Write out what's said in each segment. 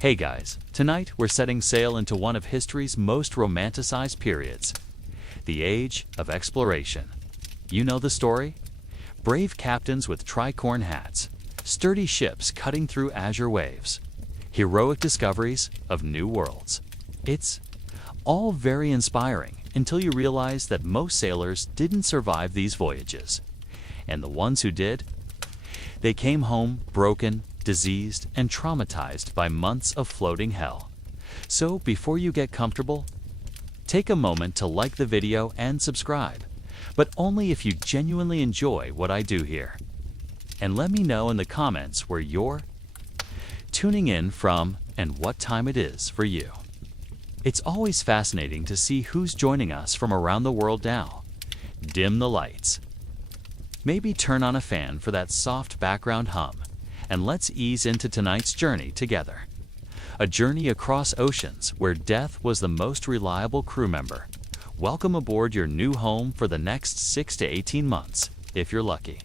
Hey guys, tonight we're setting sail into one of history's most romanticized periods, the Age of Exploration. You know the story? Brave captains with tricorn hats, sturdy ships cutting through azure waves, heroic discoveries of new worlds. It's all very inspiring until you realize that most sailors didn't survive these voyages. And the ones who did, they came home broken, diseased, and traumatized by months of floating hell. So before you get comfortable, take a moment to like the video and subscribe, but only if you genuinely enjoy what I do here. And let me know in the comments where you're tuning in from and what time it is for you. It's always fascinating to see who's joining us from around the world now. Dim the lights. Maybe turn on a fan for that soft background hum, and let's ease into tonight's journey together. A journey across oceans where death was the most reliable crew member. Welcome aboard your new home for the next 6 to 18 months, if you're lucky.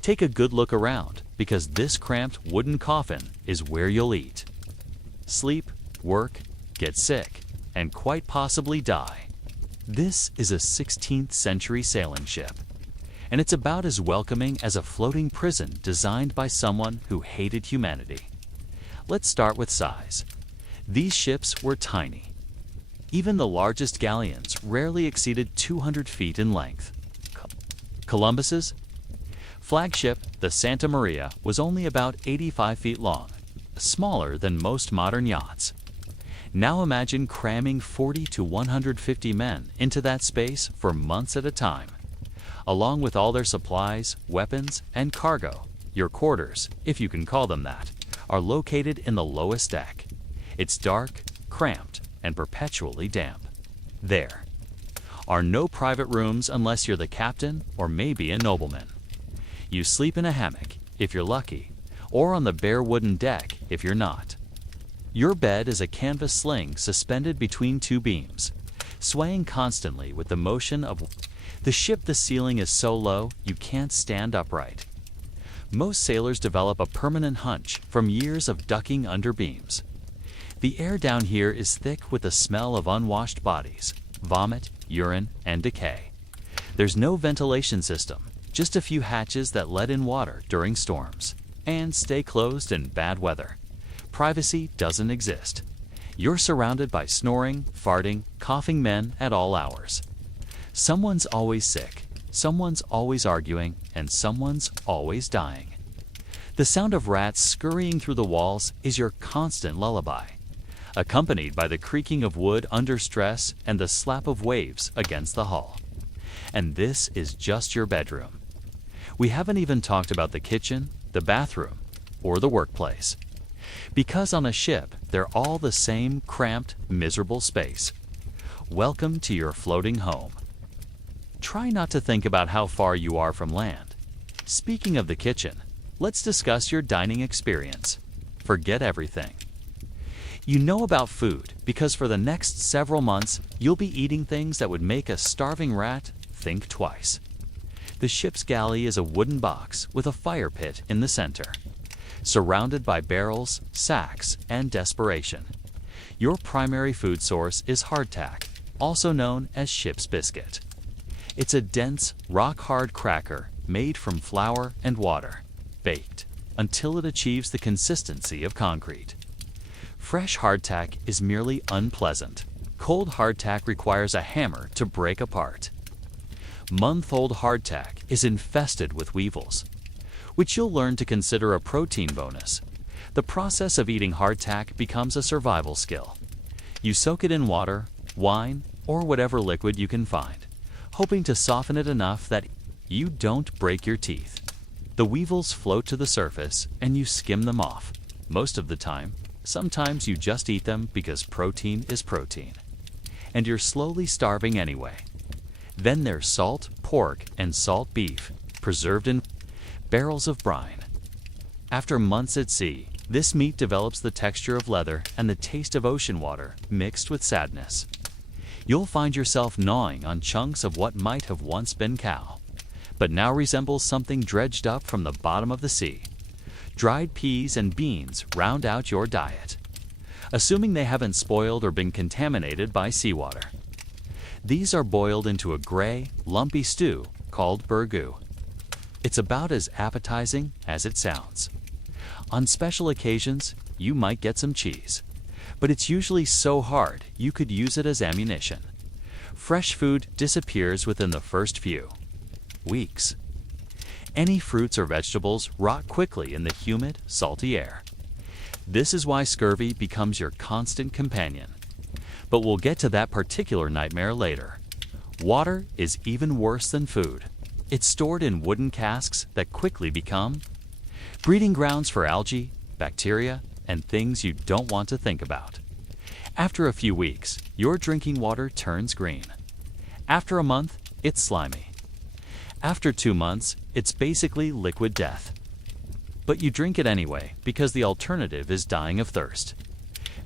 Take a good look around, because this cramped wooden coffin is where you'll eat, sleep, work, get sick, and quite possibly die. This is a 16th century sailing ship, and it's about as welcoming as a floating prison designed by someone who hated humanity. Let's start with size. These ships were tiny. Even the largest galleons rarely exceeded 200 feet in length. Columbus's flagship, the Santa Maria, was only about 85 feet long, smaller than most modern yachts. Now imagine cramming 40 to 150 men into that space for months at a time. Along with all their supplies, weapons, and cargo, your quarters, if you can call them that, are located in the lowest deck. It's dark, cramped, and perpetually damp. There are no private rooms unless you're the captain or maybe a nobleman. You sleep in a hammock, if you're lucky, or on the bare wooden deck if you're not. Your bed is a canvas sling suspended between two beams, swaying constantly with the motion of the ship. The ceiling is so low you can't stand upright. Most sailors develop a permanent hunch from years of ducking under beams. The air down here is thick with the smell of unwashed bodies, vomit, urine, and decay. There's no ventilation system, just a few hatches that let in water during storms and stay closed in bad weather. Privacy doesn't exist. You're surrounded by snoring, farting, coughing men at all hours. Someone's always sick, someone's always arguing, and someone's always dying. The sound of rats scurrying through the walls is your constant lullaby, accompanied by the creaking of wood under stress and the slap of waves against the hull. And this is just your bedroom. We haven't even talked about the kitchen, the bathroom, or the workplace. Because on a ship, they're all the same cramped, miserable space. Welcome to your floating home. Try not to think about how far you are from land. Speaking of the kitchen, let's discuss your dining experience. Forget everything you know about food, because for the next several months, you'll be eating things that would make a starving rat think twice. The ship's galley is a wooden box with a fire pit in the center, surrounded by barrels, sacks, and desperation. Your primary food source is hardtack, also known as ship's biscuit. It's a dense, rock-hard cracker made from flour and water, baked until it achieves the consistency of concrete. Fresh hardtack is merely unpleasant. Cold hardtack requires a hammer to break apart. Month-old hardtack is infested with weevils, which you'll learn to consider a protein bonus. The process of eating hardtack becomes a survival skill. You soak it in water, wine, or whatever liquid you can find, hoping to soften it enough that you don't break your teeth. The weevils float to the surface and you skim them off. Most of the time, sometimes you just eat them because protein is protein. And you're slowly starving anyway. Then there's salt pork and salt beef, preserved in barrels of brine. After months at sea, this meat develops the texture of leather and the taste of ocean water mixed with sadness. You'll find yourself gnawing on chunks of what might have once been cow, but now resembles something dredged up from the bottom of the sea. Dried peas and beans round out your diet. assuming they haven't spoiled or been contaminated by seawater. These are boiled into a gray, lumpy stew called burgoo. It's about as appetizing as it sounds. On special occasions, you might get some cheese, but it's usually so hard you could use it as ammunition. Fresh food disappears within the first few weeks. Any fruits or vegetables rot quickly in the humid, salty air. This is why scurvy becomes your constant companion. But we'll get to that particular nightmare later. Water is even worse than food. It's stored in wooden casks that quickly become breeding grounds for algae, bacteria, and things you don't want to think about. After a few weeks, your drinking water turns green. After a month, it's slimy. After 2 months, it's basically liquid death. But you drink it anyway because the alternative is dying of thirst.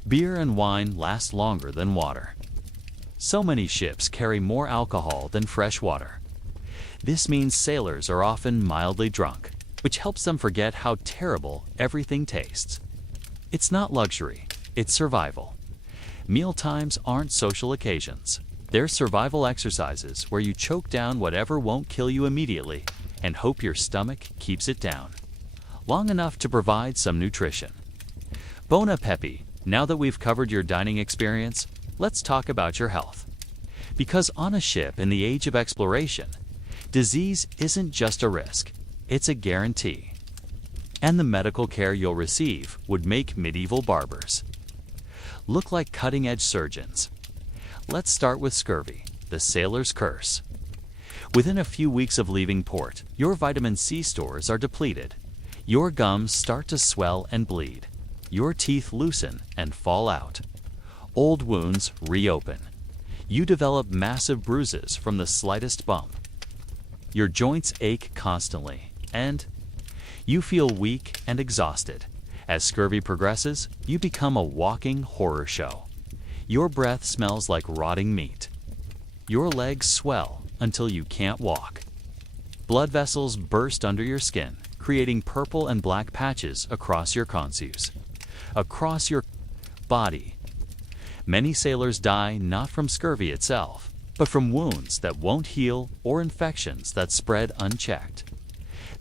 Beer and wine last longer than water. So many ships carry more alcohol than fresh water. This means sailors are often mildly drunk, which helps them forget how terrible everything tastes. It's not luxury, it's survival. Meal times aren't social occasions. They're survival exercises where you choke down whatever won't kill you immediately and hope your stomach keeps it down long enough to provide some nutrition. Bon appetit. Now that we've covered your dining experience, let's talk about your health. Because on a ship in the age of exploration, disease isn't just a risk, it's a guarantee. And the medical care you'll receive would make medieval barbers look like cutting-edge surgeons. Let's start with scurvy, the sailor's curse. Within a few weeks of leaving port, your vitamin C stores are depleted. Your gums start to swell and bleed. Your teeth loosen and fall out. Old wounds reopen. You develop massive bruises from the slightest bump. Your joints ache constantly, and you feel weak and exhausted. As scurvy progresses, you become a walking horror show. Your breath smells like rotting meat. Your legs swell until you can't walk. Blood vessels burst under your skin, creating purple and black patches across your consus, across your body. Many sailors die not from scurvy itself, but from wounds that won't heal or infections that spread unchecked.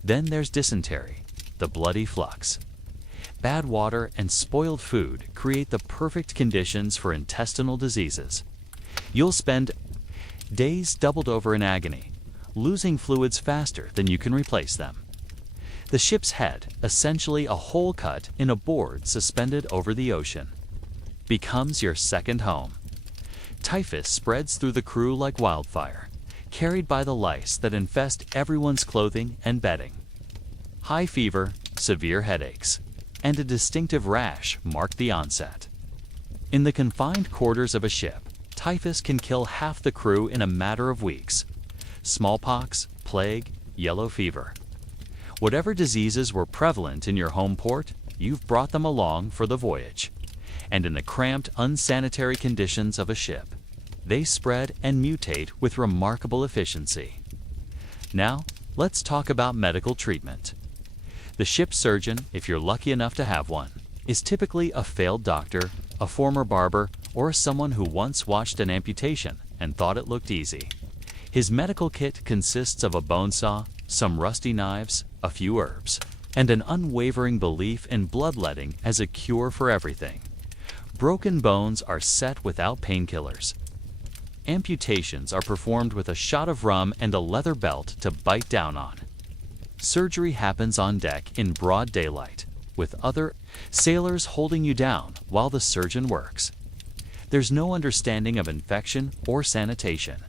Then there's dysentery, the bloody flux. Bad water and spoiled food create the perfect conditions for intestinal diseases. You'll spend days doubled over in agony, losing fluids faster than you can replace them. The ship's head, essentially a hole cut in a board suspended over the ocean, becomes your second home. Typhus spreads through the crew like wildfire, carried by the lice that infest everyone's clothing and bedding. High fever, severe headaches, and a distinctive rash mark the onset. In the confined quarters of a ship, typhus can kill half the crew in a matter of weeks. Smallpox, plague, yellow fever. Whatever diseases were prevalent in your home port, you've brought them along for the voyage. And in the cramped, unsanitary conditions of a ship, they spread and mutate with remarkable efficiency. Now, let's talk about medical treatment. The ship's surgeon, if you're lucky enough to have one, is typically a failed doctor, a former barber, or someone who once watched an amputation and thought it looked easy. His medical kit consists of a bone saw, some rusty knives, a few herbs, and an unwavering belief in bloodletting as a cure for everything. Broken bones are set without painkillers. Amputations are performed with a shot of rum and a leather belt to bite down on. Surgery happens on deck in broad daylight, with other sailors holding you down while the surgeon works. There's no understanding of infection or sanitation.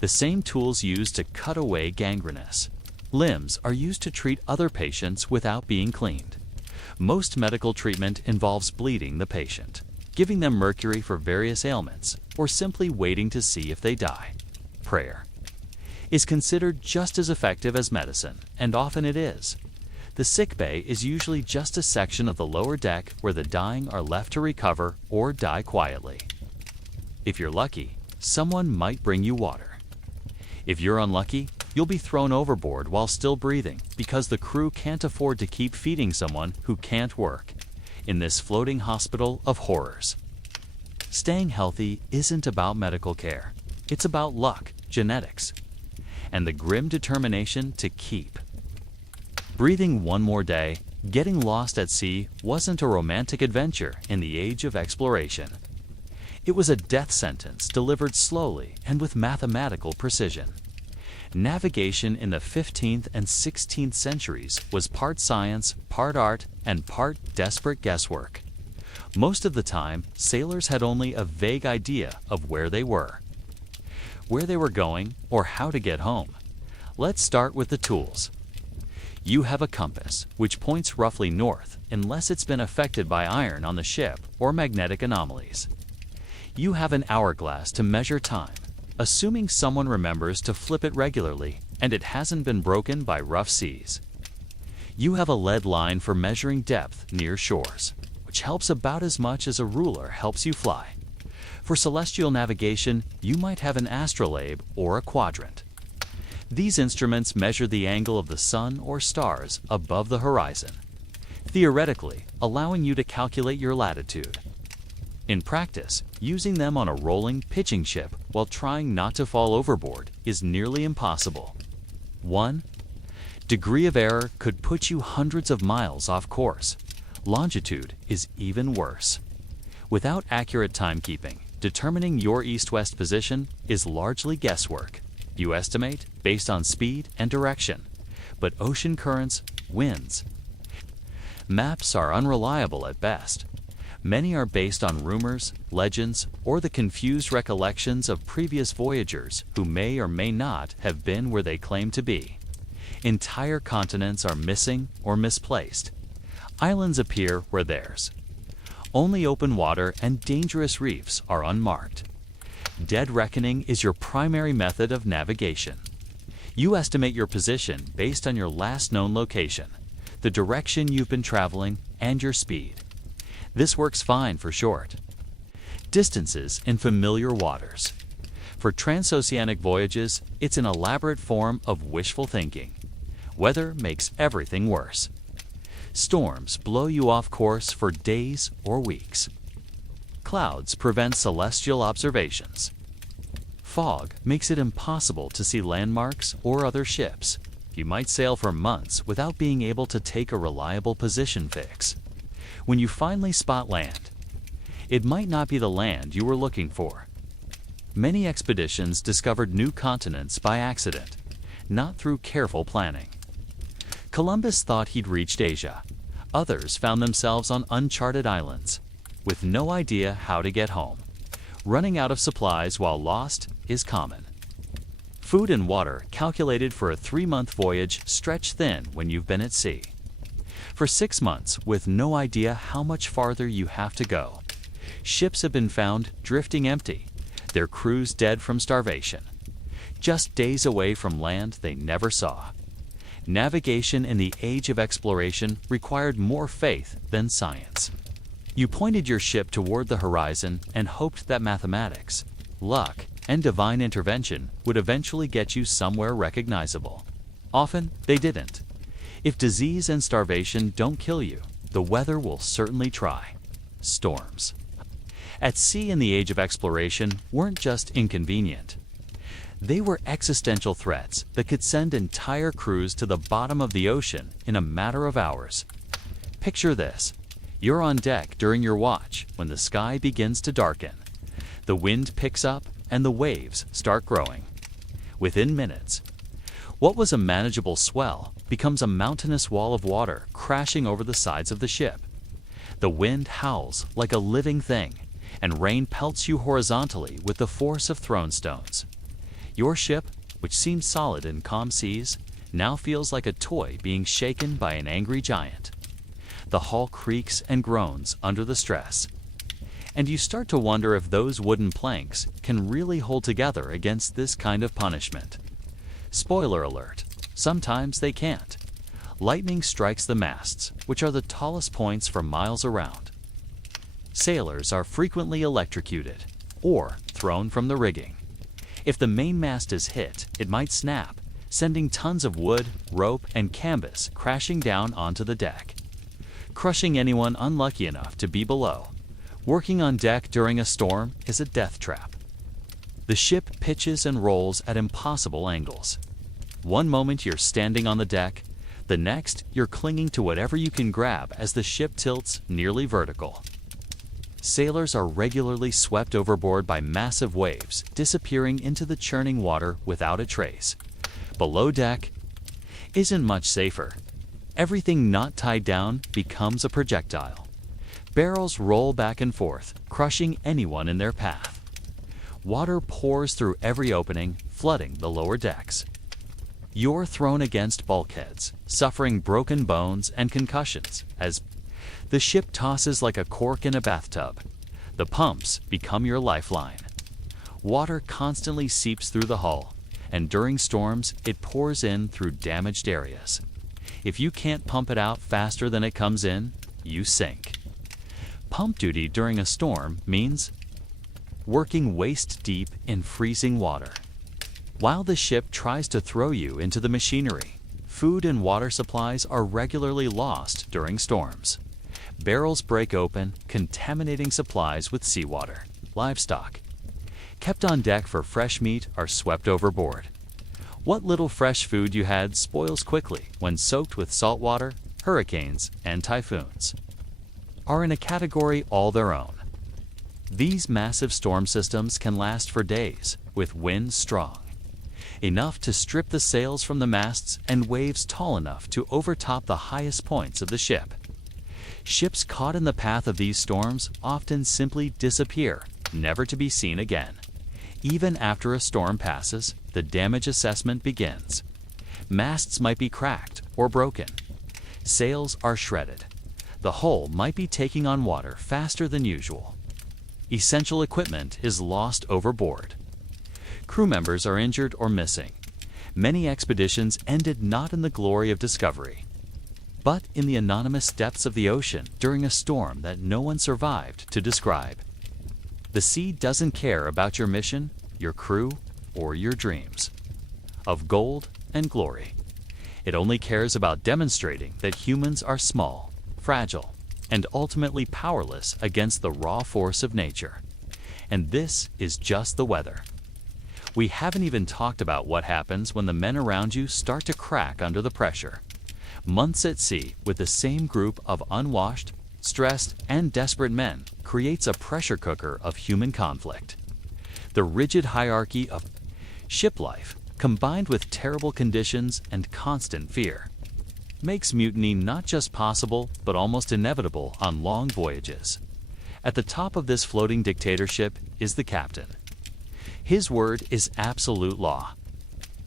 The same tools used to cut away gangrenous limbs are used to treat other patients without being cleaned. Most medical treatment involves bleeding the patient, giving them mercury for various ailments, or simply waiting to see if they die. Prayer is considered just as effective as medicine, and often it is. The sick bay is usually just a section of the lower deck where the dying are left to recover or die quietly. If you're lucky, someone might bring you water. If you're unlucky, you'll be thrown overboard while still breathing because the crew can't afford to keep feeding someone who can't work. in this floating hospital of horrors. Staying healthy isn't about medical care. It's about luck, genetics, and the grim determination to keep. Breathing one more day, getting lost at sea wasn't a romantic adventure in the age of exploration. It was a death sentence delivered slowly and with mathematical precision. Navigation in the 15th and 16th centuries was part science, part art, and part desperate guesswork. Most of the time, sailors had only a vague idea of where they were going, or how to get home. Let's start with the tools. You have a compass, which points roughly north unless it's been affected by iron on the ship or magnetic anomalies. You have an hourglass to measure time, assuming someone remembers to flip it regularly and it hasn't been broken by rough seas. You have a lead line for measuring depth near shores, which helps about as much as a ruler helps you fly. For celestial navigation, you might have an astrolabe or a quadrant. These instruments measure the angle of the sun or stars above the horizon, theoretically allowing you to calculate your latitude. In practice, using them on a rolling, pitching ship while trying not to fall overboard is nearly impossible. 1. Degree of error could put you hundreds of miles off course. Longitude is even worse. Without accurate timekeeping, determining your east-west position is largely guesswork. You estimate based on speed and direction, but ocean currents, winds. Maps are unreliable at best. Many are based on rumors, legends, or the confused recollections of previous voyagers who may or may not have been where they claim to be. Entire continents are missing or misplaced. Islands appear where theirs. Only open water and dangerous reefs are unmarked. Dead reckoning is your primary method of navigation. You estimate your position based on your last known location, the direction you've been traveling, and your speed. This works fine for short distances in familiar waters. For transoceanic voyages, it's an elaborate form of wishful thinking. Weather makes everything worse. Storms blow you off course for days or weeks. Clouds prevent celestial observations. Fog makes it impossible to see landmarks or other ships. You might sail for months without being able to take a reliable position fix. When you finally spot land, it might not be the land you were looking for. Many expeditions discovered new continents by accident, not through careful planning. Columbus thought he'd reached Asia. Others found themselves on uncharted islands, with no idea how to get home. Running out of supplies while lost is common. Food and water calculated for a 3-month voyage stretch thin when you've been at sea. For 6 months, with no idea how much farther you have to go. Ships have been found drifting empty, their crews dead from starvation, just days away from land they never saw. Navigation in the age of exploration required more faith than science. You pointed your ship toward the horizon and hoped that mathematics, luck, and divine intervention would eventually get you somewhere recognizable. Often, they didn't. If disease and starvation don't kill you, the weather will certainly try. Storms. At sea in the age of exploration weren't just inconvenient. They were existential threats that could send entire crews to the bottom of the ocean in a matter of hours. Picture this. You're on deck during your watch when the sky begins to darken. The wind picks up and the waves start growing. Within minutes, what was a manageable swell becomes a mountainous wall of water crashing over the sides of the ship. The wind howls like a living thing, and rain pelts you horizontally with the force of thrown stones. Your ship, which seems solid in calm seas, now feels like a toy being shaken by an angry giant. The hull creaks and groans under the stress. And you start to wonder if those wooden planks can really hold together against this kind of punishment. Spoiler alert, sometimes they can't. Lightning strikes the masts, which are the tallest points for miles around. Sailors are frequently electrocuted or thrown from the rigging. If the mainmast is hit, it might snap, sending tons of wood, rope, and canvas crashing down onto the deck. crushing anyone unlucky enough to be below. Working on deck during a storm is a death trap. The ship pitches and rolls at impossible angles. One moment you're standing on the deck, the next you're clinging to whatever you can grab as the ship tilts nearly vertical. Sailors are regularly swept overboard by massive waves, disappearing into the churning water without a trace. Below deck isn't much safer. Everything not tied down becomes a projectile. Barrels roll back and forth, crushing anyone in their path. Water pours through every opening, flooding the lower decks. You're thrown against bulkheads, suffering broken bones and concussions as the ship tosses like a cork in a bathtub. The pumps become your lifeline. Water constantly seeps through the hull, and during storms, it pours in through damaged areas. If you can't pump it out faster than it comes in, you sink. Pump duty during a storm means working waist deep in freezing water. While the ship tries to throw you into the machinery, food and water supplies are regularly lost during storms. Barrels break open, contaminating supplies with seawater. Livestock kept on deck for fresh meat are swept overboard. What little fresh food you had spoils quickly when soaked with salt water. Hurricanes and typhoons are in a category all their own. These massive storm systems can last for days, with winds strong, enough to strip the sails from the masts and waves tall enough to overtop the highest points of the ship. Ships caught in the path of these storms often simply disappear, never to be seen again. Even after a storm passes, the damage assessment begins. Masts might be cracked or broken. Sails are shredded. The hull might be taking on water faster than usual. Essential equipment is lost overboard. Crew members are injured or missing. Many expeditions ended not in the glory of discovery, but in the anonymous depths of the ocean during a storm that no one survived to describe. The sea doesn't care about your mission, your crew, or your dreams of gold and glory. It only cares about demonstrating that humans are small, fragile, and ultimately powerless against the raw force of nature. And this is just the weather. We haven't even talked about what happens when the men around you start to crack under the pressure. Months at sea with the same group of unwashed, stressed, and desperate men creates a pressure cooker of human conflict. The rigid hierarchy of ship life, combined with terrible conditions and constant fear, makes mutiny not just possible, but almost inevitable on long voyages. At the top of this floating dictatorship is the captain. His word is absolute law.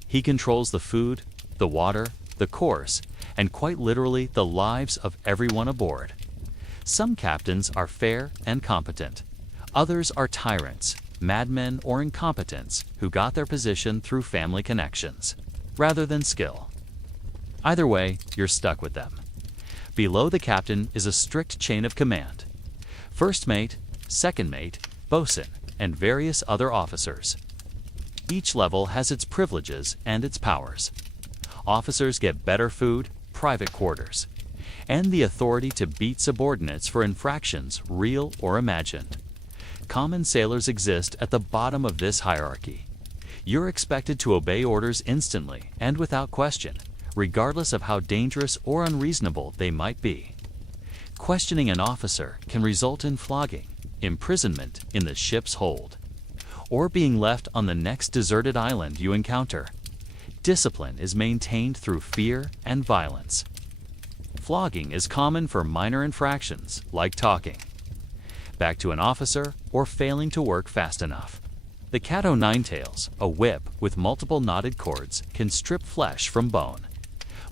He controls the food, the water, the course, and quite literally the lives of everyone aboard. Some captains are fair and competent. Others are tyrants, madmen, or incompetents who got their position through family connections, rather than skill. Either way, you're stuck with them. Below the captain is a strict chain of command. First mate, second mate, bosun, and various other officers. Each level has its privileges and its powers. Officers get better food, private quarters, and the authority to beat subordinates for infractions, real or imagined. Common sailors exist at the bottom of this hierarchy. You're expected to obey orders instantly and without question, regardless of how dangerous or unreasonable they might be. Questioning an officer can result in flogging, imprisonment in the ship's hold, or being left on the next deserted island you encounter. Discipline is maintained through fear and violence. Flogging is common for minor infractions, like talking back to an officer or failing to work fast enough. The cat o' nine tails, a whip with multiple knotted cords, can strip flesh from bone.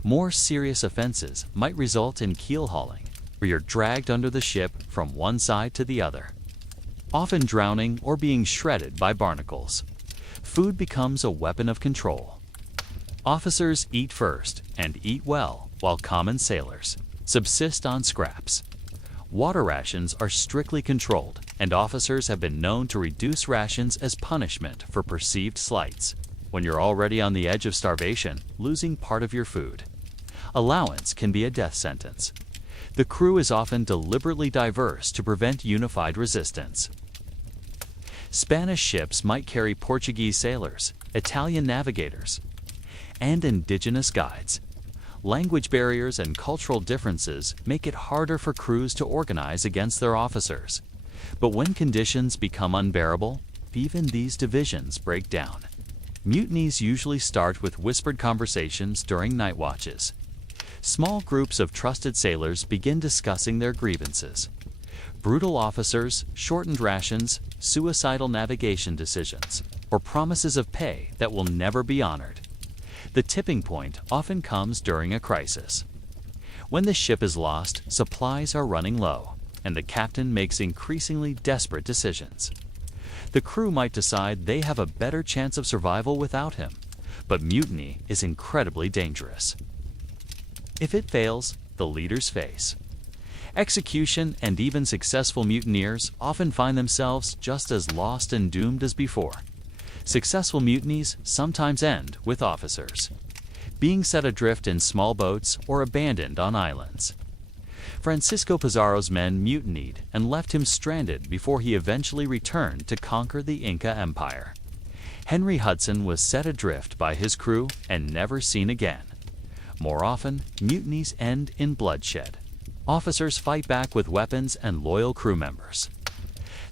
More serious offenses might result in keel hauling, where you're dragged under the ship from one side to the other, often drowning or being shredded by barnacles. Food becomes a weapon of control. Officers eat first and eat well, while common sailors subsist on scraps. Water rations are strictly controlled, and officers have been known to reduce rations as punishment for perceived slights. When you're already on the edge of starvation, losing part of your food allowance can be a death sentence. The crew is often deliberately diverse to prevent unified resistance. Spanish ships might carry Portuguese sailors, Italian navigators, and indigenous guides. Language barriers and cultural differences make it harder for crews to organize against their officers. But when conditions become unbearable, even these divisions break down. Mutinies usually start with whispered conversations during night watches. Small groups of trusted sailors begin discussing their grievances. Brutal officers, shortened rations, suicidal navigation decisions, or promises of pay that will never be honored. The tipping point often comes during a crisis. When the ship is lost, supplies are running low, and the captain makes increasingly desperate decisions. The crew might decide they have a better chance of survival without him, but mutiny is incredibly dangerous. If it fails, the leaders face execution, and even successful mutineers often find themselves just as lost and doomed as before. Successful mutinies sometimes end with officers being set adrift in small boats or abandoned on islands. Francisco Pizarro's men mutinied and left him stranded before he eventually returned to conquer the Inca Empire. Henry Hudson was set adrift by his crew and never seen again. More often, mutinies end in bloodshed. Officers fight back with weapons and loyal crew members.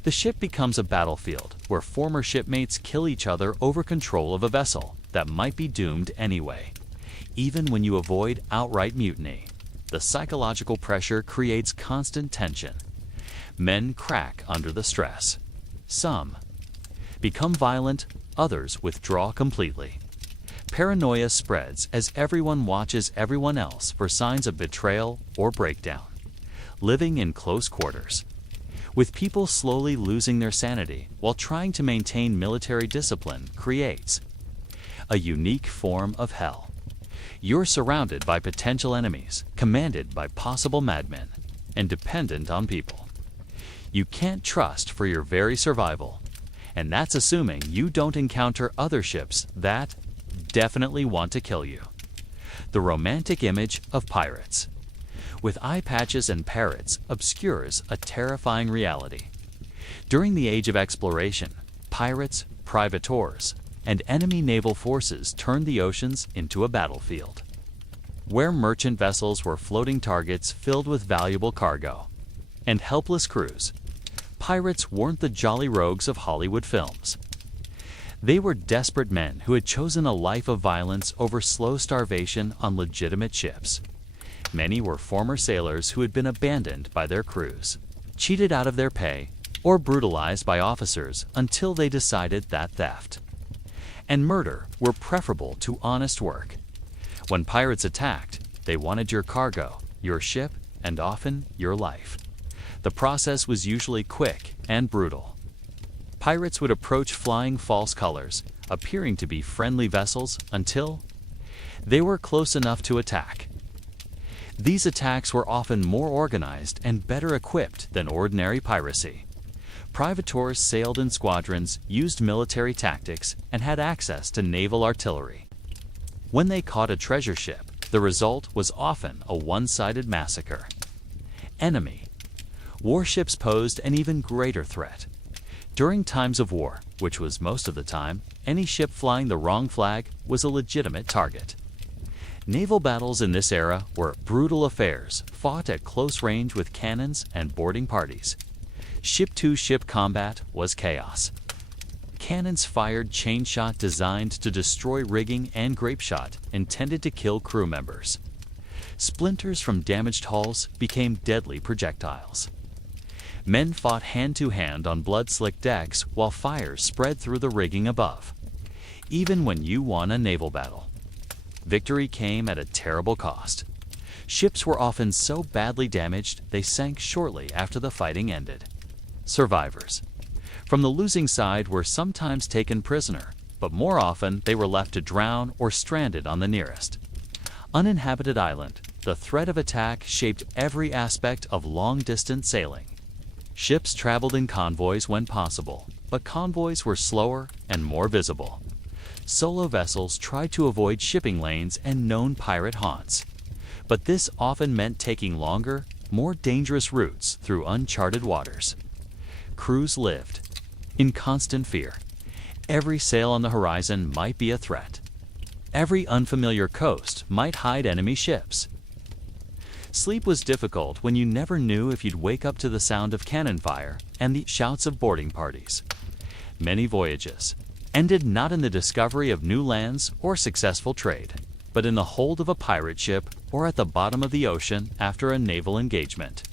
The ship becomes a battlefield where former shipmates kill each other over control of a vessel that might be doomed anyway. Even when you avoid outright mutiny, the psychological pressure creates constant tension. Men crack under the stress. Some become violent, others withdraw completely. Paranoia spreads as everyone watches everyone else for signs of betrayal or breakdown. Living in close quarters, with people slowly losing their sanity while trying to maintain military discipline, creates a unique form of hell. You're surrounded by potential enemies, commanded by possible madmen, and dependent on people you can't trust for your very survival. And that's assuming you don't encounter other ships that definitely want to kill you. The romantic image of pirates, with eye patches and parrots, obscures a terrifying reality. During the age of exploration, pirates, privateers, and enemy naval forces turned the oceans into a battlefield, where merchant vessels were floating targets filled with valuable cargo and helpless crews. Pirates weren't the jolly rogues of Hollywood films. They were desperate men who had chosen a life of violence over slow starvation on legitimate ships. Many were former sailors who had been abandoned by their crews, cheated out of their pay, or brutalized by officers until they decided that theft and murder were preferable to honest work. When pirates attacked, they wanted your cargo, your ship, and often your life. The process was usually quick and brutal. Pirates would approach flying false colors, appearing to be friendly vessels until they were close enough to attack. These attacks were often more organized and better equipped than ordinary piracy. Privateers sailed in squadrons, used military tactics, and had access to naval artillery. When they caught a treasure ship, the result was often a one-sided massacre. Enemy warships posed an even greater threat. During times of war, which was most of the time, any ship flying the wrong flag was a legitimate target. Naval battles in this era were brutal affairs, fought at close range with cannons and boarding parties. Ship-to-ship combat was chaos. Cannons fired chain shot designed to destroy rigging and grape shot intended to kill crew members. Splinters from damaged hulls became deadly projectiles. Men fought hand-to-hand on blood-slicked decks while fires spread through the rigging above. Even when you won a naval battle, victory came at a terrible cost. Ships were often so badly damaged they sank shortly after the fighting ended. Survivors from the losing side were sometimes taken prisoner, but more often they were left to drown or stranded on the nearest uninhabited island. The threat of attack shaped every aspect of long-distance sailing. Ships traveled in convoys when possible, but convoys were slower and more visible. Solo vessels tried to avoid shipping lanes and known pirate haunts, but this often meant taking longer more dangerous routes through uncharted waters. Crews lived in constant fear. Every sail on the horizon might be a threat. Every unfamiliar coast might hide enemy ships. Sleep was difficult when you never knew if you'd wake up to the sound of cannon fire and the shouts of boarding parties. Many voyages ended not in the discovery of new lands or successful trade, but in the hold of a pirate ship or at the bottom of the ocean after a naval engagement.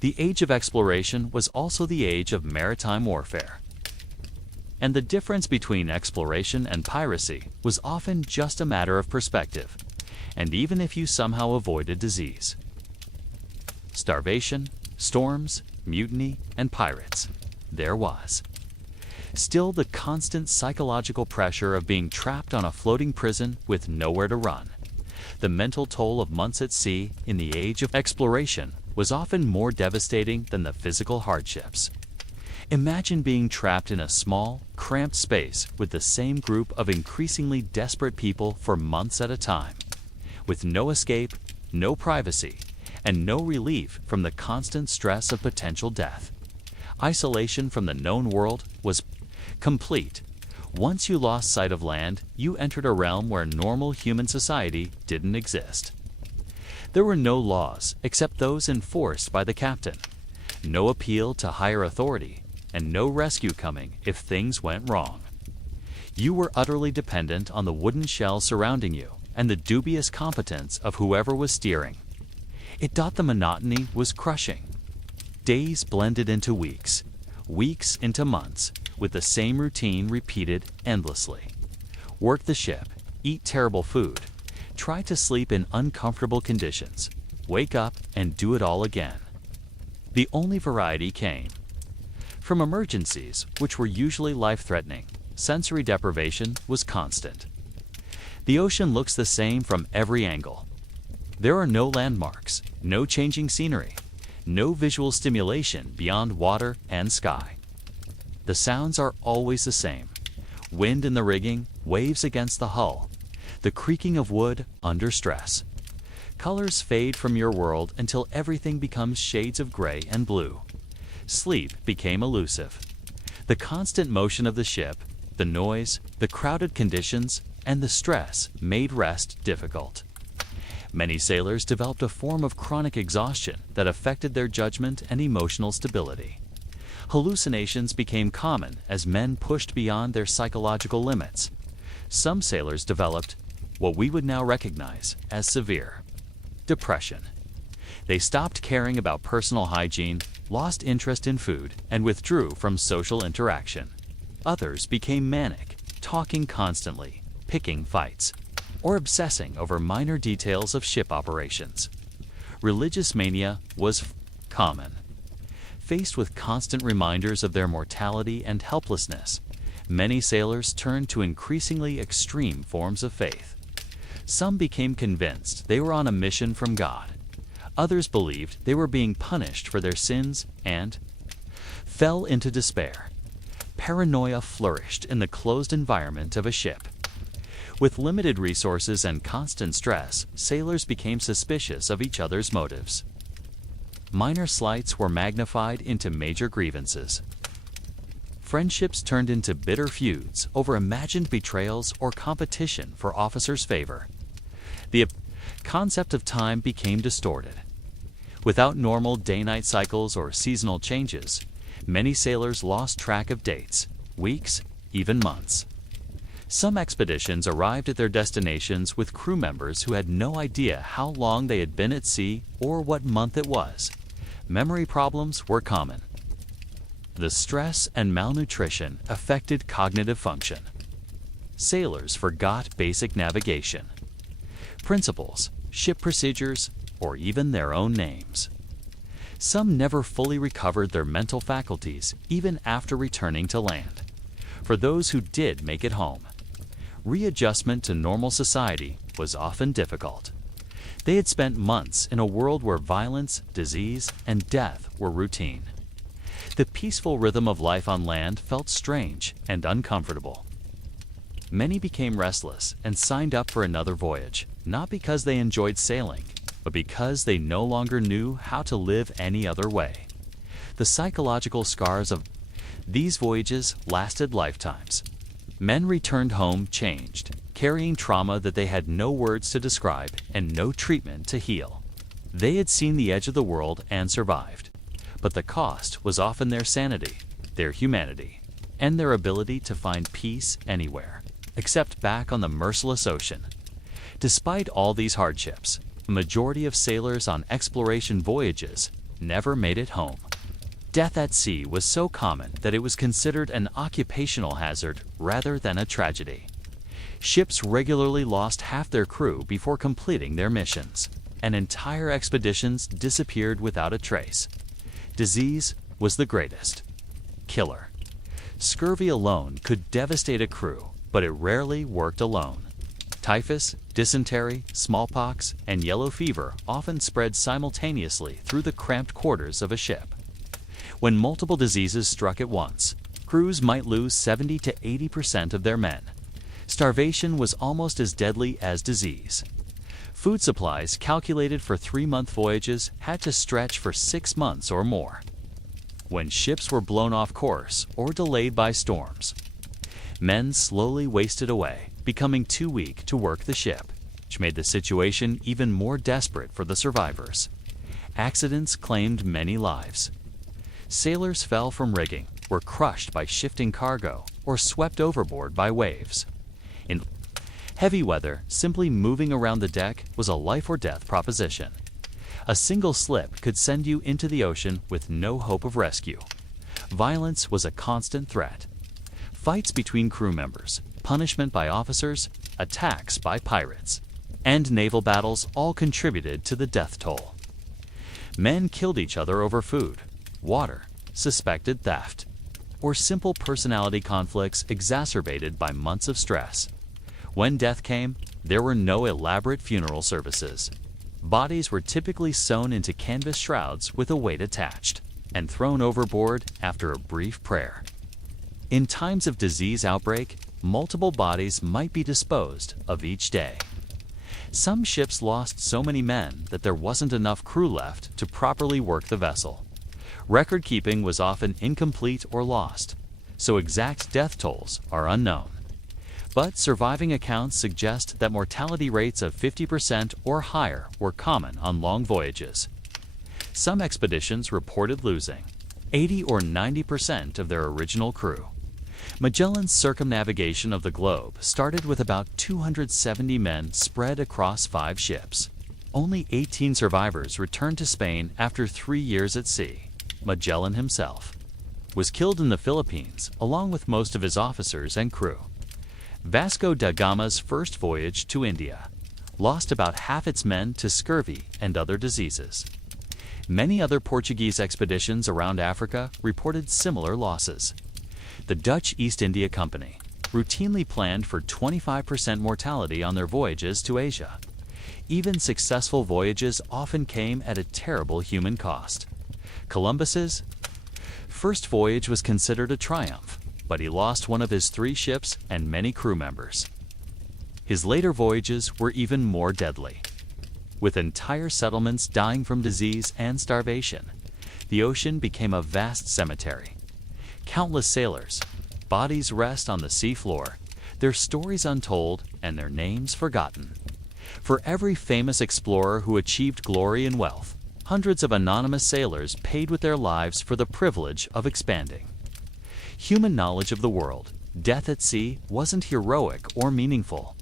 The age of exploration was also the age of maritime warfare. And the difference between exploration and piracy was often just a matter of perspective, and even if you somehow avoided disease. Starvation, storms, mutiny, and pirates, there was. Still the constant psychological pressure of being trapped on a floating prison with nowhere to run. The mental toll of months at sea in the age of exploration was often more devastating than the physical hardships. Imagine being trapped in a small, cramped space with the same group of increasingly desperate people for months at a time, with no escape, no privacy, and no relief from the constant stress of potential death. Isolation from the known world was complete. Once you lost sight of land, you entered a realm where normal human society didn't exist. There were no laws except those enforced by the captain, no appeal to higher authority, and no rescue coming if things went wrong. You were utterly dependent on the wooden shell surrounding you and the dubious competence of whoever was steering. The monotony was crushing. Days blended into weeks, weeks into months, with the same routine repeated endlessly. Work the ship, eat terrible food, try to sleep in uncomfortable conditions, wake up and do it all again. The only variety came from emergencies, which were usually life-threatening. Sensory deprivation was constant. The ocean looks the same from every angle. There are no landmarks, no changing scenery, no visual stimulation beyond water and sky. The sounds are always the same. Wind in the rigging, waves against the hull, the creaking of wood under stress. Colors fade from your world until everything becomes shades of gray and blue. Sleep became elusive. The constant motion of the ship, the noise, the crowded conditions, and the stress made rest difficult. Many sailors developed a form of chronic exhaustion that affected their judgment and emotional stability. Hallucinations became common as men pushed beyond their psychological limits. Some sailors developed what we would now recognize as severe depression. They stopped caring about personal hygiene, lost interest in food, and withdrew from social interaction. Others became manic, talking constantly, picking fights, or obsessing over minor details of ship operations. Religious mania was common. Faced with constant reminders of their mortality and helplessness, many sailors turned to increasingly extreme forms of faith. Some became convinced they were on a mission from God. Others believed they were being punished for their sins and fell into despair. Paranoia flourished in the closed environment of a ship. With limited resources and constant stress, sailors became suspicious of each other's motives. Minor slights were magnified into major grievances. Friendships turned into bitter feuds over imagined betrayals or competition for officers' favor. The concept of time became distorted. Without normal day-night cycles or seasonal changes, many sailors lost track of dates, weeks, even months. Some expeditions arrived at their destinations with crew members who had no idea how long they had been at sea or what month it was. Memory problems were common. The stress and malnutrition affected cognitive function. Sailors forgot basic navigation, principles, ship procedures, or even their own names. Some never fully recovered their mental faculties even after returning to land. For those who did make it home, readjustment to normal society was often difficult. They had spent months in a world where violence, disease, and death were routine. The peaceful rhythm of life on land felt strange and uncomfortable. Many became restless and signed up for another voyage, not because they enjoyed sailing, but because they no longer knew how to live any other way. The psychological scars of these voyages lasted lifetimes. Men returned home changed, carrying trauma that they had no words to describe and no treatment to heal. They had seen the edge of the world and survived, but the cost was often their sanity, their humanity, and their ability to find peace anywhere, except back on the merciless ocean. Despite all these hardships, a majority of sailors on exploration voyages never made it home. Death at sea was so common that it was considered an occupational hazard rather than a tragedy. Ships regularly lost half their crew before completing their missions, and entire expeditions disappeared without a trace. Disease was the greatest killer. Scurvy alone could devastate a crew, but it rarely worked alone. Typhus, dysentery, smallpox, and yellow fever often spread simultaneously through the cramped quarters of a ship. When multiple diseases struck at once, crews might lose 70 to 80% of their men. Starvation was almost as deadly as disease. Food supplies calculated for 3-month voyages had to stretch for 6 months or more. When ships were blown off course or delayed by storms, men slowly wasted away, becoming too weak to work the ship, which made the situation even more desperate for the survivors. Accidents claimed many lives. Sailors fell from rigging, were crushed by shifting cargo, or swept overboard by waves. In heavy weather, simply moving around the deck was a life-or-death proposition. A single slip could send you into the ocean with no hope of rescue. Violence was a constant threat. Fights between crew members, punishment by officers, attacks by pirates, and naval battles all contributed to the death toll. Men killed each other over food, water, suspected theft, or simple personality conflicts exacerbated by months of stress. When death came, there were no elaborate funeral services. Bodies were typically sewn into canvas shrouds with a weight attached, and thrown overboard after a brief prayer. In times of disease outbreak, multiple bodies might be disposed of each day. Some ships lost so many men that there wasn't enough crew left to properly work the vessel. Record keeping was often incomplete or lost, so exact death tolls are unknown. But surviving accounts suggest that mortality rates of 50% or higher were common on long voyages. Some expeditions reported losing 80 or 90% of their original crew. Magellan's circumnavigation of the globe started with about 270 men spread across 5 ships. Only 18 survivors returned to Spain after 3 years at sea. Magellan himself was killed in the Philippines along with most of his officers and crew. Vasco da Gama's first voyage to India lost about half its men to scurvy and other diseases. Many other Portuguese expeditions around Africa reported similar losses. The Dutch East India Company routinely planned for 25% mortality on their voyages to Asia. Even successful voyages often came at a terrible human cost. Columbus's first voyage was considered a triumph, but he lost one of his 3 ships and many crew members. His later voyages were even more deadly, with entire settlements dying from disease and starvation. The ocean became a vast cemetery. Countless sailors, bodies rest on the sea floor, their stories untold and their names forgotten. For every famous explorer who achieved glory and wealth, hundreds of anonymous sailors paid with their lives for the privilege of expanding human knowledge of the world. Death at sea wasn't heroic or meaningful.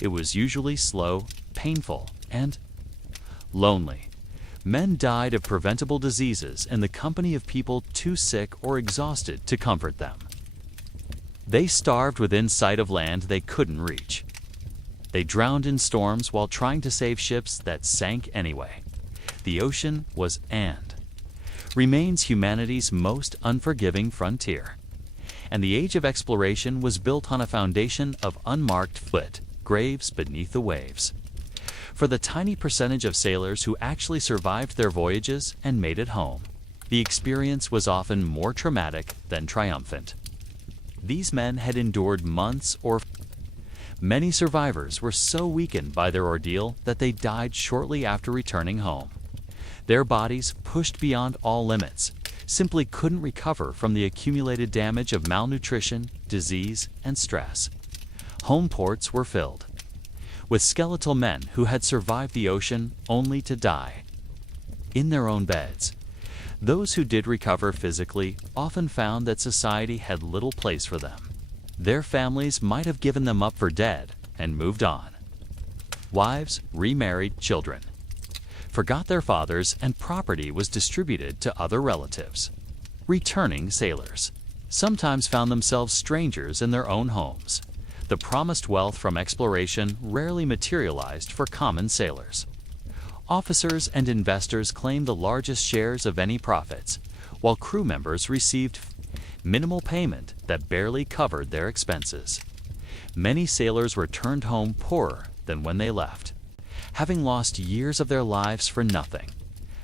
It was usually slow, painful, and lonely. Men died of preventable diseases in the company of people too sick or exhausted to comfort them. They starved within sight of land they couldn't reach. They drowned in storms while trying to save ships that sank anyway. The ocean was and remains humanity's most unforgiving frontier. And the age of exploration was built on a foundation of unmarked graves beneath the waves. For the tiny percentage of sailors who actually survived their voyages and made it home, the experience was often more traumatic than triumphant. These men had endured months or Many survivors were so weakened by their ordeal that they died shortly after returning home. Their bodies, pushed beyond all limits, simply couldn't recover from the accumulated damage of malnutrition, disease, and stress. Home ports were filled with skeletal men who had survived the ocean only to die in their own beds. Those who did recover physically often found that society had little place for them. Their families might have given them up for dead and moved on. Wives remarried children, forgot their fathers, and property was distributed to other relatives. Returning sailors sometimes found themselves strangers in their own homes. The promised wealth from exploration rarely materialized for common sailors. Officers and investors claimed the largest shares of any profits, while crew members received minimal payment that barely covered their expenses. Many sailors returned home poorer than when they left, having lost years of their lives for nothing.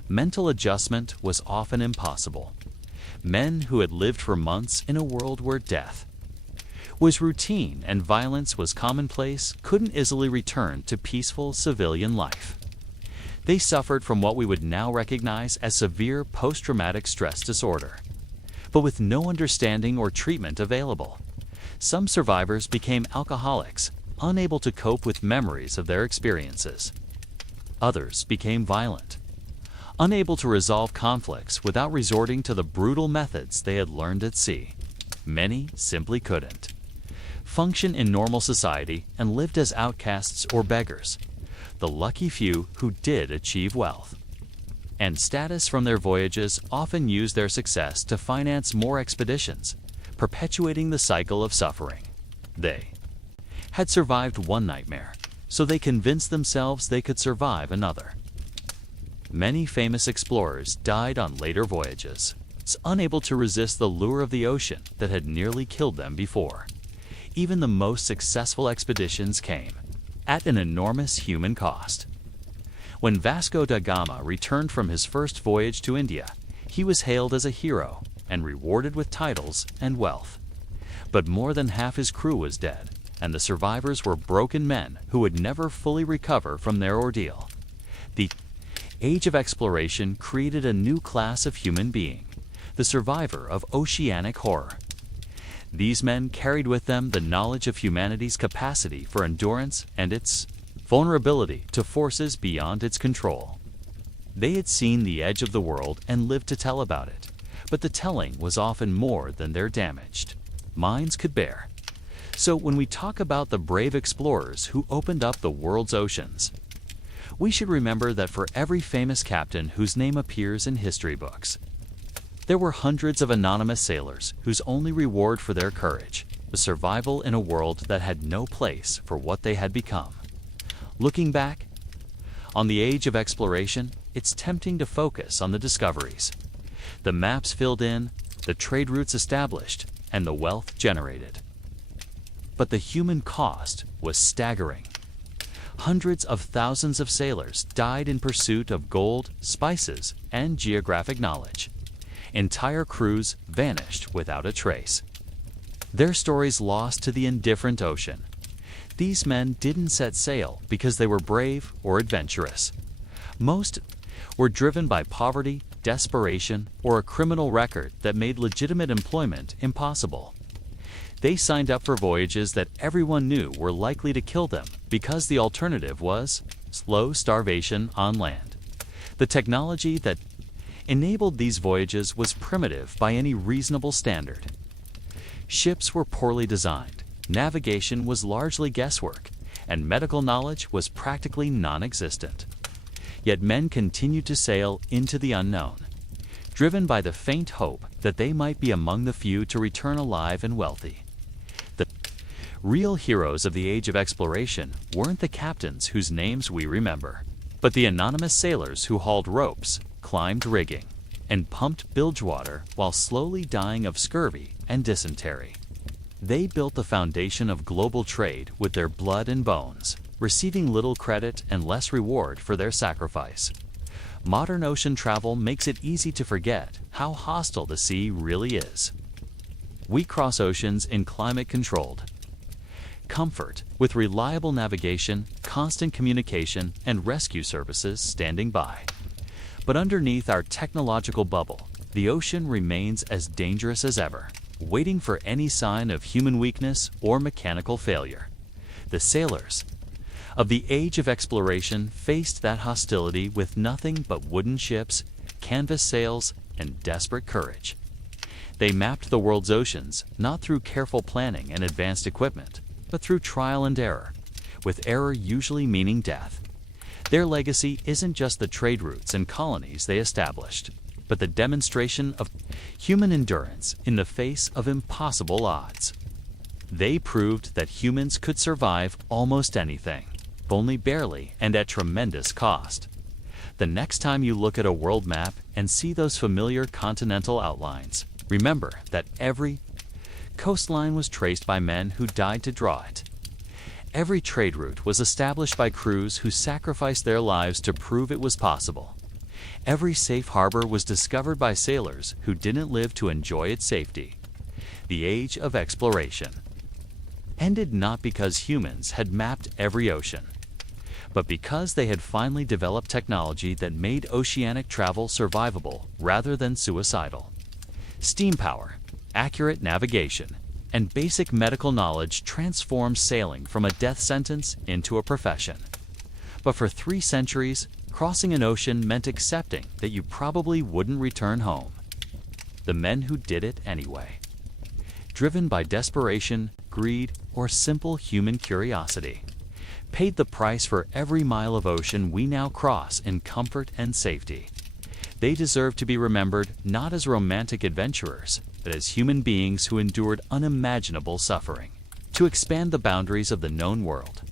Mental adjustment was often impossible. Men who had lived for months in a world where death was routine and violence was commonplace couldn't easily return to peaceful civilian life. They suffered from what we would now recognize as severe post-traumatic stress disorder, but with no understanding or treatment available. Some survivors became alcoholics, unable to cope with memories of their experiences. Others became violent, unable to resolve conflicts without resorting to the brutal methods they had learned at sea. Many simply couldn't function in normal society and lived as outcasts or beggars. The lucky few who did achieve wealth and status from their voyages often used their success to finance more expeditions, perpetuating the cycle of suffering. They had survived one nightmare, so they convinced themselves they could survive another. Many famous explorers died on later voyages, unable to resist the lure of the ocean that had nearly killed them before. Even the most successful expeditions came at an enormous human cost. When Vasco da Gama returned from his first voyage to India, he was hailed as a hero and rewarded with titles and wealth. But more than half his crew was dead, and the survivors were broken men who would never fully recover from their ordeal. The age of exploration created a new class of human being, the survivor of oceanic horror. These men carried with them the knowledge of humanity's capacity for endurance and its vulnerability to forces beyond its control. They had seen the edge of the world and lived to tell about it, but the telling was often more than their damaged minds could bear. So when we talk about the brave explorers who opened up the world's oceans, we should remember that for every famous captain whose name appears in history books, there were hundreds of anonymous sailors whose only reward for their courage was survival in a world that had no place for what they had become. Looking back on the age of exploration, it's tempting to focus on the discoveries, the maps filled in, the trade routes established, and the wealth generated. But the human cost was staggering. Hundreds of thousands of sailors died in pursuit of gold, spices, and geographic knowledge. Entire crews vanished without a trace, their stories lost to the indifferent ocean. These men didn't set sail because they were brave or adventurous. Most were driven by poverty, desperation, or a criminal record that made legitimate employment impossible. They signed up for voyages that everyone knew were likely to kill them because the alternative was slow starvation on land. The technology that enabled these voyages was primitive by any reasonable standard. Ships were poorly designed, navigation was largely guesswork, and medical knowledge was practically non-existent. Yet men continued to sail into the unknown, driven by the faint hope that they might be among the few to return alive and wealthy. The real heroes of the age of exploration weren't the captains whose names we remember, but the anonymous sailors who hauled ropes, climbed rigging, and pumped bilge water while slowly dying of scurvy and dysentery. They built the foundation of global trade with their blood and bones, receiving little credit and less reward for their sacrifice. Modern ocean travel makes it easy to forget how hostile the sea really is. We cross oceans in climate-controlled Comfort, with reliable navigation, constant communication, and rescue services standing by. But underneath our technological bubble, the ocean remains as dangerous as ever, waiting for any sign of human weakness or mechanical failure. The sailors of the age of exploration faced that hostility with nothing but wooden ships, canvas sails, and desperate courage. They mapped the world's oceans not through careful planning and advanced equipment, but through trial and error, with error usually meaning death. Their legacy isn't just the trade routes and colonies they established, but the demonstration of human endurance in the face of impossible odds. They proved that humans could survive almost anything, only barely and at tremendous cost. The next time you look at a world map and see those familiar continental outlines, remember that every coastline was traced by men who died to draw it. Every trade route was established by crews who sacrificed their lives to prove it was possible. Every safe harbor was discovered by sailors who didn't live to enjoy its safety. The age of exploration ended not because humans had mapped every ocean, but because they had finally developed technology that made oceanic travel survivable rather than suicidal. Steam power, accurate navigation, and basic medical knowledge transformed sailing from a death sentence into a profession. But for 3 centuries, crossing an ocean meant accepting that you probably wouldn't return home. The men who did it anyway, driven by desperation, greed, or simple human curiosity, paid the price for every mile of ocean we now cross in comfort and safety. They deserve to be remembered not as romantic adventurers, but as human beings who endured unimaginable suffering to expand the boundaries of the known world.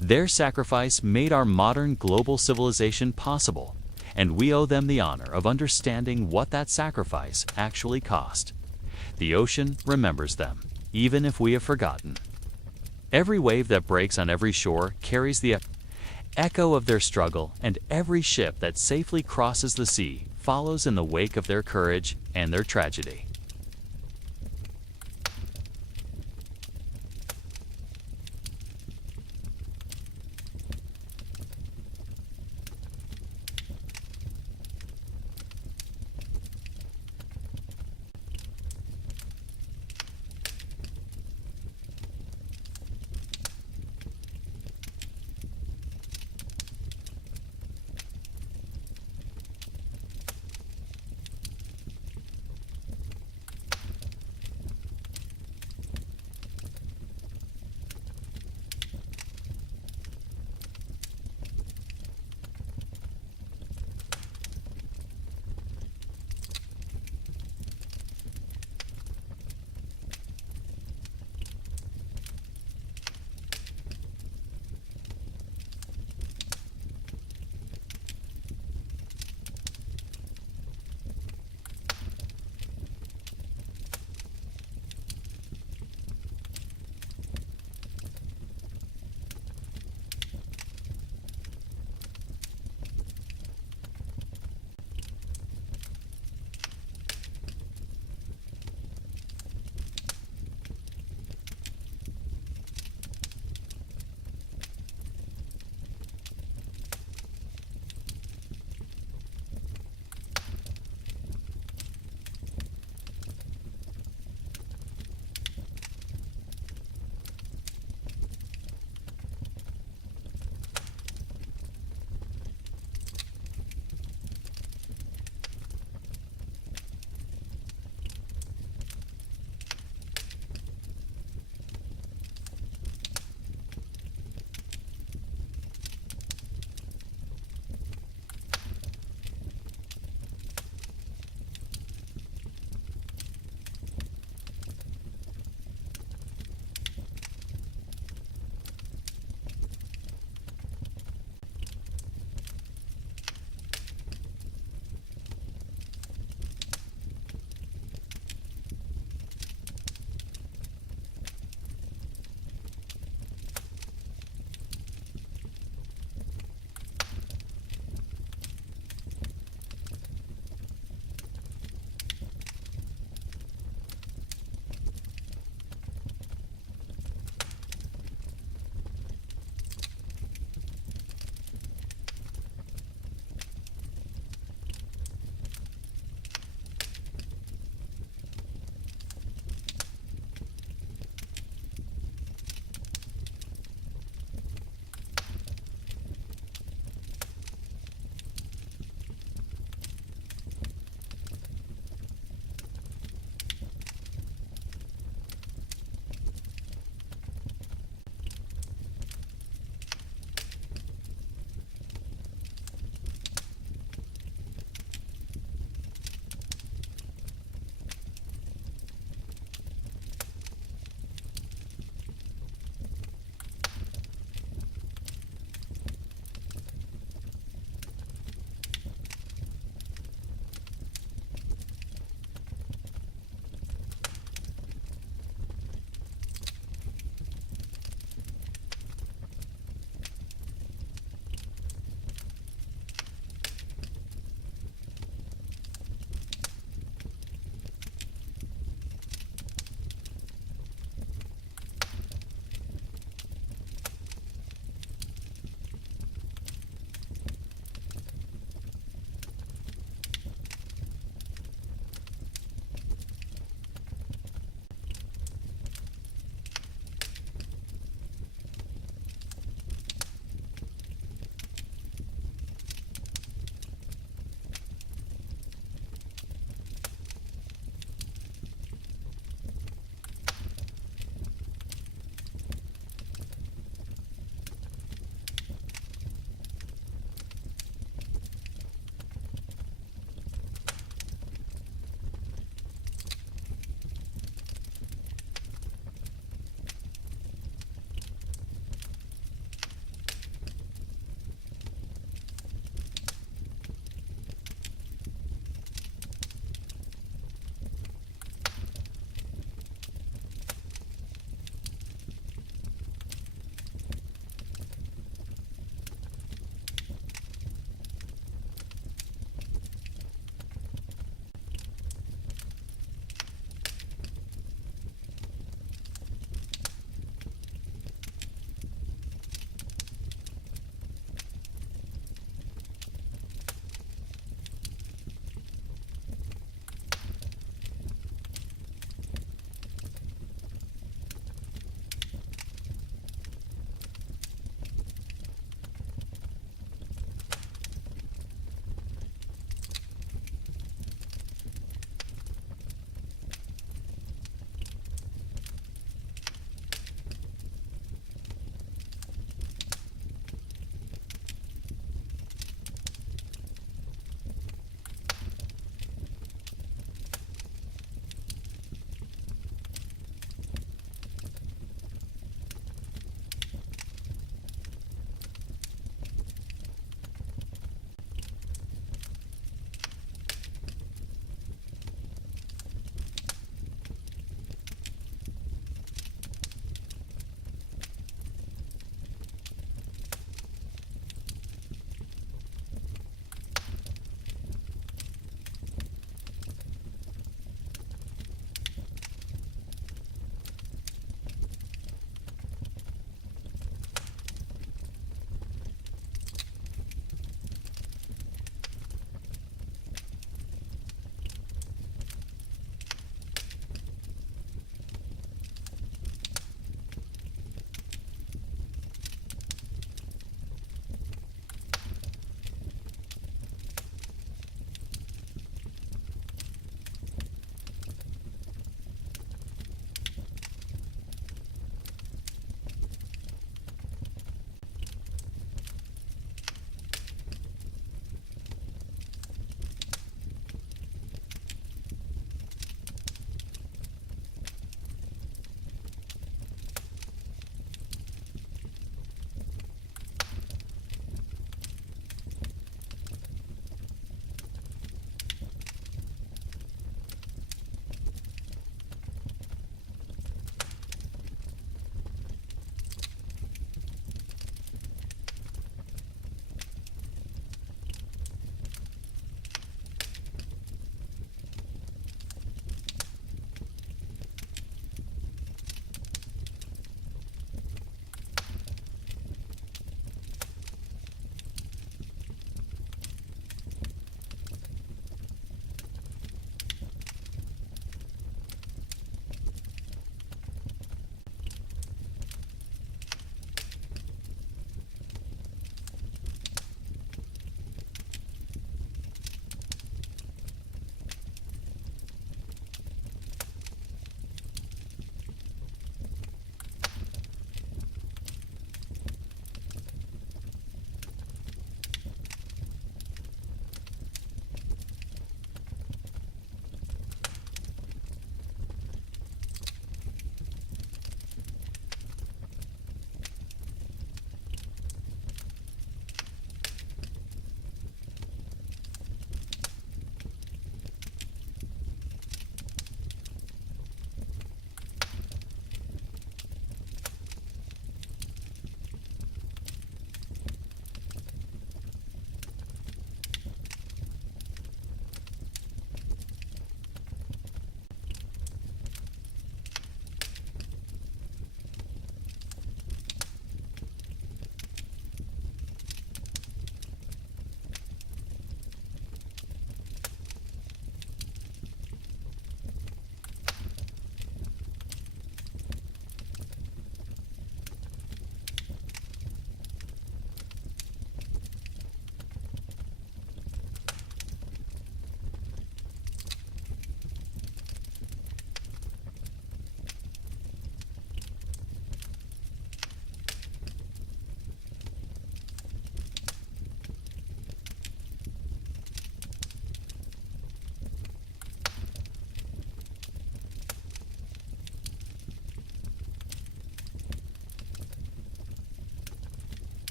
Their sacrifice made our modern global civilization possible, and we owe them the honor of understanding what that sacrifice actually cost. The ocean remembers them, even if we have forgotten. Every wave that breaks on every shore carries the echo of their struggle, and every ship that safely crosses the sea follows in the wake of their courage and their tragedy.